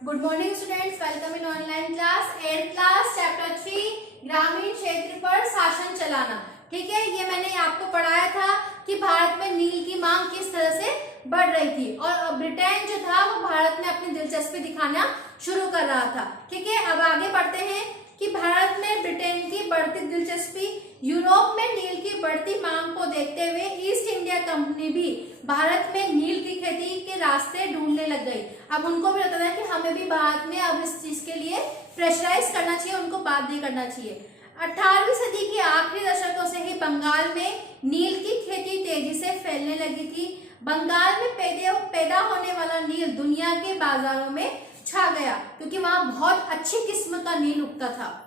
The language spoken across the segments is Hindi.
Good morning students, welcome in online class 8th class chapter 3 ग्रामीण क्षेत्र पर शासन चलाना। ठीक है, ये मैंने आपको पढ़ाया था कि भारत में नील की मांग किस तरह से बढ़ रही थी और ब्रिटेन जो था वो भारत में अपनी दिलचस्पी दिखाना शुरू कर रहा था। ठीक है, अब आगे बढ़ते हैं कि भारत में ब्रिटेन की बढ़ती दिलचस्पी, यूरोप में नील की बढ़ती मांग को देखते हुए ईस्ट इंडिया कंपनी भी भारत में नील की खेती के रास्ते ढूंढने लग गई। अब उनको भी लगता था कि हमें भी भारत में अब इस चीज के लिए प्रेशराइज करना चाहिए, उनको बात नहीं करना चाहिए। 18वीं सदी के आखिरी दशकों से ही बंगाल में नील की खेती तेजी से फैलने लगी थी। बंगाल में पैदा होने वाला नील दुनिया के बाजारों में छा गया क्योंकि वहां बहुत अच्छी किस्म का नील उगता था।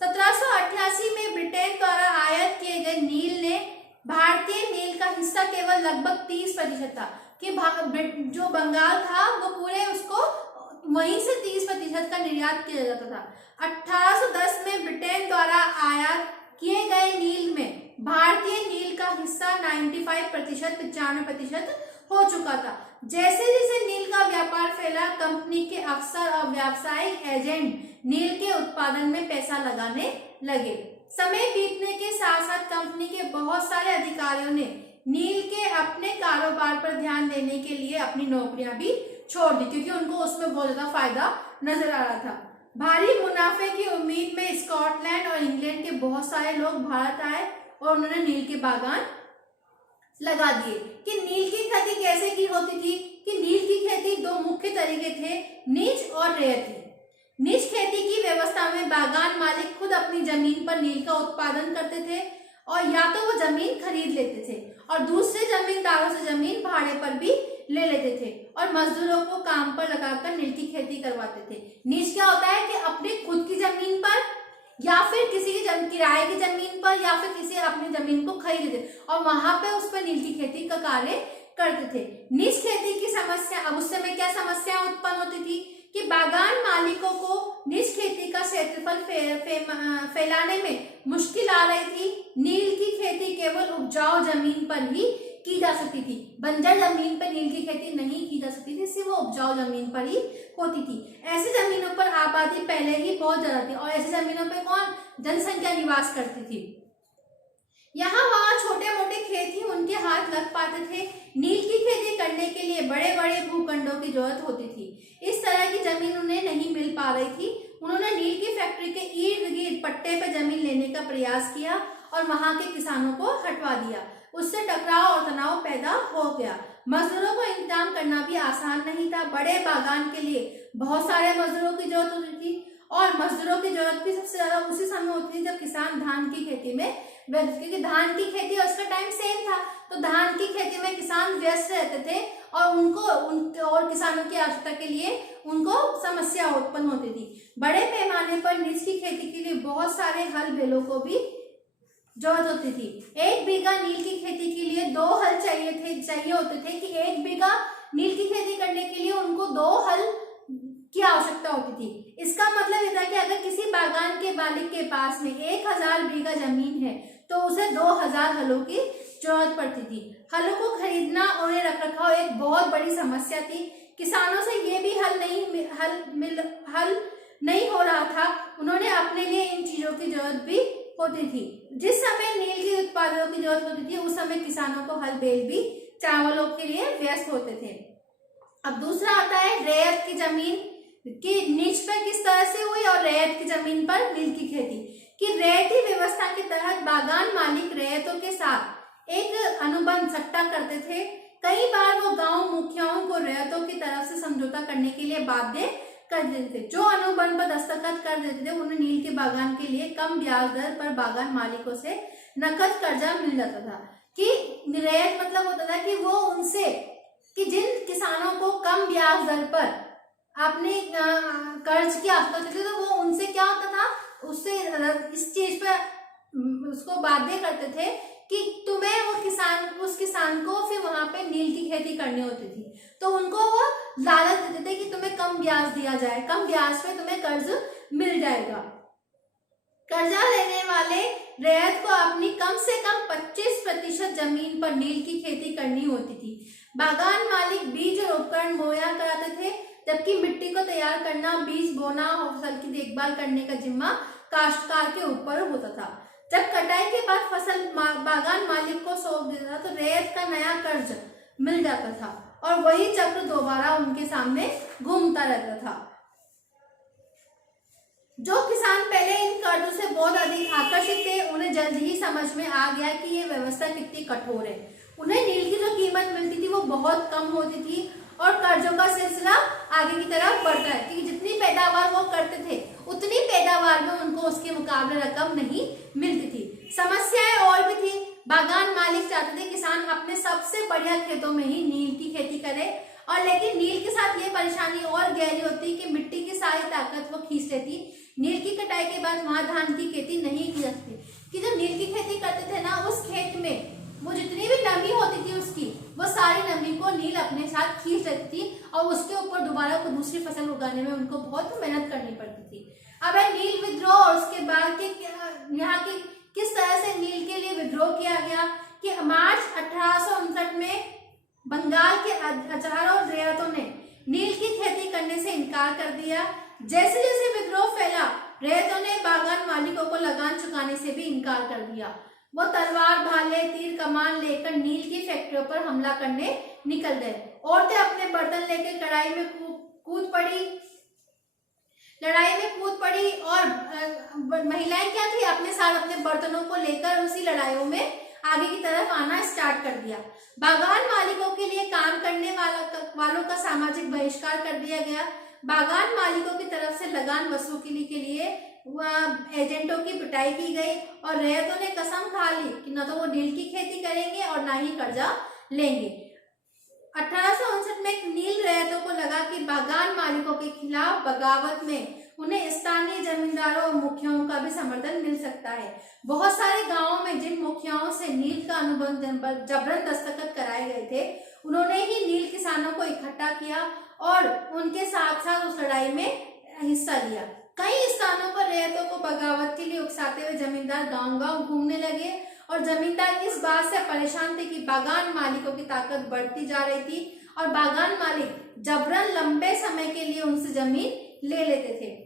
1788 में ब्रिटेन द्वारा आयात किए गए नील ने भारतीय नील का हिस्सा केवल लगभग 30% था कि जो बंगाल था वो पूरे उसको वहीं से 30% का निर्यात किया जाता था। 1810 में ब्रिटेन द्वारा आयात किए गए नील में भारतीय नील का हिस्सा 95% हो चुका था। जैसे जैसे नील का व्यापार फैला, कंपनी के अफसर और व्यावसायिक एजेंट नील के उत्पादन में पैसा लगाने लगे। समय बीतने के साथ साथ कंपनी के बहुत सारे अधिकारियों ने नील के अपने कारोबार पर ध्यान देने के लिए अपनी नौकरियां भी छोड़ दी क्योंकि उनको उसमें बहुत ज्यादा फायदा नजर आ रहा था। भारी मुनाफे की उम्मीद में स्कॉटलैंड और इंग्लैंड के बहुत सारे लोग भारत आए और उन्होंने नील के बागान लगा दिए। कि नील की खेती कैसे की होती थी कि नील की खेती दो मुख्य तरीके थे, नीच और रेयती। नीच खेती की व्यवस्था में बागान मालिक खुद अपनी जमीन पर नील का उत्पादन करते थे और या तो वो जमीन खरीद लेते थे और दूसरे जमींदारों से जमीन भाड़े पर भी ले लेते थे और मजदूरों को काम पर लगाकर नील की खेती करवाते थे। नीच क्या होता है कि अपनी खुद की जमीन पर या फिर किसी की किराए की जमीन पर या फिर किसी अपनी जमीन को खरीदते और वहां पे उस पर नील की खेती का कार्य करते थे। नीच खेती की समस्या, अब उस समय क्या समस्या उत्पन्न होती थी कि बागान मालिकों को नीच खेती का क्षेत्रफल फैलाने में मुश्किल आ रही थी। नील की खेती केवल उपजाऊ जमीन पर ही की जा सकती थी, बंजर जमीन पर नील की खेती नहीं की जा सकती थी, सिर्फ वो उपजाऊ जमीन पर ही होती थी। ऐसी जमीनों पर आबादी पहले ही बहुत ज्यादा थी और ऐसी जमीनों पर कौन जनसंख्या निवास करती थी। यहाँ वहाँ छोटे मोटे खेत ही उनके हाथ लग पाते थे। नील की खेती करने के लिए बड़े बड़े भूखंडों की जरूरत होती थी। इस तरह की जमीन उन्हें नहीं मिल पा रही थी। उन्होंने नील की फैक्ट्री के इर्द गिर्द पट्टे पर जमीन लेने का प्रयास किया और वहां के किसानों को हटवा दिया। उससे टकराव और तनाव पैदा हो गया। मजदूरों को इंतजाम करना भी आसान नहीं था। बड़े बागान के लिए बहुत सारे मजदूरों की जरूरत होती थी और मजदूरों की जरूरत भी सबसे ज्यादा उसी समय होती थी जब किसान धान की खेती में व्यस्त, क्योंकि धान की खेती और उसका टाइम सेम था तो धान की खेती में किसान व्यस्त रहते थे और और किसानों की आवश्यकता के लिए उनको समस्या उत्पन्न होती थी। बड़े पैमाने पर नीच की खेती के लिए बहुत सारे हल बैलों को भी जरूरत होती थी। 1 बीघा नील की खेती के लिए 2 हल चाहिए होते थे कि 1 बीघा नील की खेती करने के लिए उनको 2 हल की आवश्यकता होती थी। इसका मतलब यह था कि अगर किसी बागान के मालिक के पास में 1000 बीघा जमीन है तो उसे 2000 हलों की जरूरत पड़ती थी। हलों को खरीदना और उन्हें रखरखाव एक बहुत बड़ी समस्या थी। किसानों से ये भी हल नहीं हो रहा था। उन्होंने अपने लिए इन चीजों की जरूरत भी होती थी। जिस समय नील के उत्पादों की जरूरत होती थी उस समय किसानों को हल बैल भी चावलों के लिए व्यस्त होते थे। अब दूसरा आता है रैयत की जमीन की नीच पर किस तरह से हुई और रैयत की जमीन पर नील की खेती। कि रैयती व्यवस्था के तहत बागान मालिक रैयतों के साथ एक अनुबंध सट्टा करते थे। कई बार वो गांव मुखियाओं को रैयतों की तरफ से समझौता करने के लिए बाध्य कर देते थे। जो अनुबंध पर दस्तखत कर देते थे उन्हें नील के बागान के लिए कम ब्याज दर पर बागान मालिकों से नकद कर्जा मिल जाता था। कि रैयत मतलब होता था कि वो उनसे कि जिन किसानों को कम ब्याज दर पर अपने कर्ज की आवश्यकता थी तो वो उनसे क्या होता था, उससे इस चीज पर उसको बाध्य करते थे कि तुम्हें उस किसान को फिर वहां पे नील की खेती करनी होती थी तो उनको वो लालच देते थे कि तुम्हें कम ब्याज दिया जाए, कम ब्याज पे तुम्हें कर्ज मिल जाएगा। कर्जा लेने वाले रैयत को अपनी कम से कम 25% जमीन पर नील की खेती करनी होती थी। बागान मालिक बीज और उपकरण मुहैया कराते थे। जबकि मिट्टी को तैयार करना, बीज बोना और फसल की देखभाल करने का जिम्मा काश्तकार के ऊपर होता था। जब कटाई के बाद फसल बागान मालिक को सौंप देता था तो रैयत का नया कर्ज मिल जाता था और वही चक्र दोबारा उनके सामने घूमता रहता था। जो किसान पहले इन कर्जों से बहुत अधिक आकर्षित थे, उन्हें जल्द ही समझ में आ गया कि ये व्यवस्था कितनी कठोर है। उन्हें नील की जो कीमत मिलती थी वो बहुत कम होती थी और कर्जों का सिलसिला आगे की तरफ बढ़ता है, क्योंकि जितनी पैदावार वो करते थे उतनी पैदावार में उनको उसके मुकाबले रकम नहीं मिलती थी। समस्याएं और भी थी। बागान मालिक चाहते थे किसान अपने सबसे बढ़िया खेतों में ही नील की खेती करे, और लेकिन नील के साथ ये परेशानी और गहरी होती कि मिट्टी की सारी ताकत वो खींच लेती। नील की कटाई के बाद वहां धान की खेती नहीं की जाती, कि जब नील की खेती करते थे ना, उस खेत में वो जितनी भी नमी होती थी उसकी, वो सारी नमी को नील अपने साथ खींच लेती थी और उसके ऊपर दोबारा को दूसरी फसल उगाने में उनको बहुत मेहनत करनी पड़ती थी। अब है नील विद्रोह, और उसके बाद के यहाँ की किस तरह से नील के लिए विद्रोह किया गया कि मार्च 1859 में बंगाल के हजारों रियासतों ने नील की खेती करने से इनकार कर दिया। जैसे जैसे विद्रोह फैला, रियासतों ने बागान मालिकों को लगान चुकाने से भी इनकार कर दिया। वो तलवार, भाले, तीर कमान लेकर नील की फैक्ट्रियों पर हमला करने निकल गए। औरतें अपने बर्तन लेकर लड़ाई में कूद पड़ी और महिलाएं क्या थी, अपने साथ अपने बर्तनों को लेकर उसी लड़ाइयों में आगे की तरफ आना स्टार्ट कर दिया। बागान मालिकों के लिए काम करने वालों का सामाजिक बहिष्कार कर दिया गया। बागान मालिकों की तरफ से लगान वसूली के लिए एजेंटों की पिटाई की गई और रैयतों ने कसम खा ली कि न तो वो नील की खेती करेंगे और ना ही कर्जा लेंगे। 1859 में नील रैयतों को लगा कि बागान मालिकों के खिलाफ बगावत में उन्हें स्थानीय जमींदारों और मुखियाओं का भी समर्थन मिल सकता है। बहुत सारे गांवों में जिन मुखियाओं से नील का अनुबंध जबरन दस्तखत कराए गए थे, उन्होंने ही नील किसानों को इकट्ठा किया और उनके साथ साथ उस लड़ाई में हिस्सा लिया। कई स्थानों पर रैयतों को बगावत के लिए उकसाते हुए जमींदार गांव-गांव घूमने लगे और जमींदार इस बात से परेशान थे कि बागान मालिकों की ताकत बढ़ती जा रही थी और बागान मालिक जबरन लंबे समय के लिए उनसे जमीन ले लेते थे।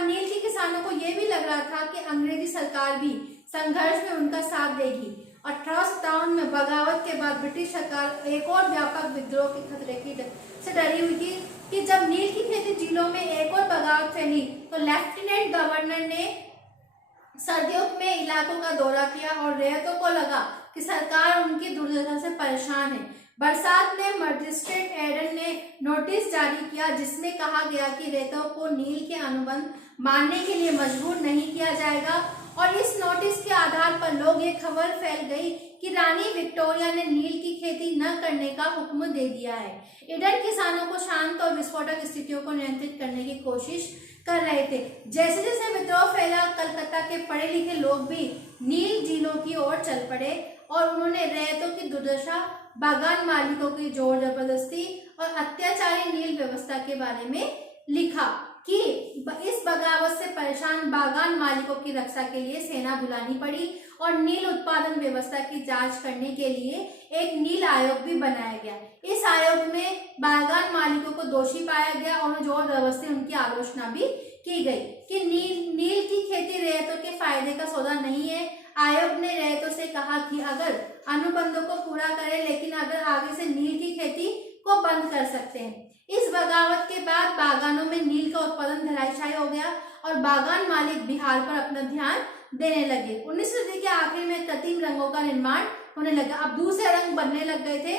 नील के किसानों को यह भी लग रहा था कि अंग्रेजी सरकार भी संघर्ष में उनका साथ देगी। 1857 में बगावत के बाद ब्रिटिश सरकार एक और व्यापक विद्रोह के खतरे से डरी हुई थी कि जब नील की खेती जिलों में एक और बगावत फैली तो लेफ्टिनेंट गवर्नर ने सर्दियों में इलाकों का दौरा किया और रैयतों को लगा कि सरकार उनकी दुर्दशा से परेशान है। बरसात में मजिस्ट्रेट एडन ने नोटिस जारी किया जिसमें कहा गया कि रैयतों को नील के अनुबंध मानने के लिए मजबूर नहीं किया जाएगा और इस नोटिस के आधार पर लोग ये खबर फैल गई कि रानी विक्टोरिया ने नील की खेती न करने का हुक्म दे दिया है। एडन किसानों को शांत और विस्फोटक स्थितियों को नियंत्रित करने की कोशिश कर रहे थे। जैसे जैसे विद्रोह फैला, कलकत्ता के पढ़े लिखे लोग भी नील झीलों की ओर चल पड़े और उन्होंने रैयतों की दुर्दशा, बागान मालिकों की जोर जबरदस्ती और अत्याचारी नील व्यवस्था के बारे में लिखा कि इस बगावत से परेशान बागान मालिकों की रक्षा के लिए सेना बुलानी पड़ी और नील उत्पादन व्यवस्था की जांच करने के लिए एक नील आयोग भी बनाया गया। इस आयोग में बागान मालिकों को दोषी पाया गया और जोर जबरदस्ती उनकी आलोचना भी की गई कि नील की खेती रैयतों के फायदे का सौदा नहीं है। आयोग ने रैयतों से कहा कि अगर अनुबंधों को पूरा करें, लेकिन अगर आगे से नील की खेती को बंद कर सकते हैं। इस बगावत के बाद बागानों में नील का उत्पादन धराशायी हो गया और बागान मालिक बिहार पर अपना ध्यान देने लगे। 19वीं सदी के आखिर में कृत्रिम रंगों का निर्माण होने लगा। अब दूसरे रंग बनने लग गए थे,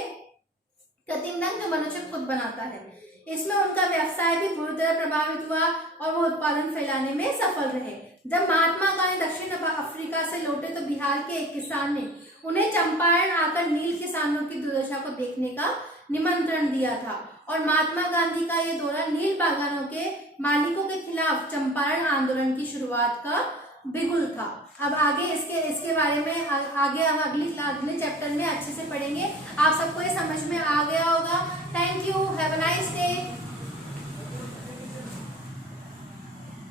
कृत्रिम रंग जो मनुष्य खुद बनाता है। इसमें उनका व्यवसाय भी बुरी तरह प्रभावित हुआ और वो उत्पादन फैलाने में सफल रहे। जब महात्मा गांधी दक्षिण अफ्रीका से लौटे तो बिहार के एक किसान ने उन्हें चंपारण आकर नील किसानों की दुर्दशा को देखने का निमंत्रण दिया था और महात्मा गांधी का ये दौरा नील बागानों के मालिकों के खिलाफ चंपारण आंदोलन की शुरुआत का बिगुल था। अब आगे इसके बारे में आगे हम अगले चैप्टर में अच्छे से पढ़ेंगे। आप सबको ये समझ में आ गया होगा। Thank you, have a nice day.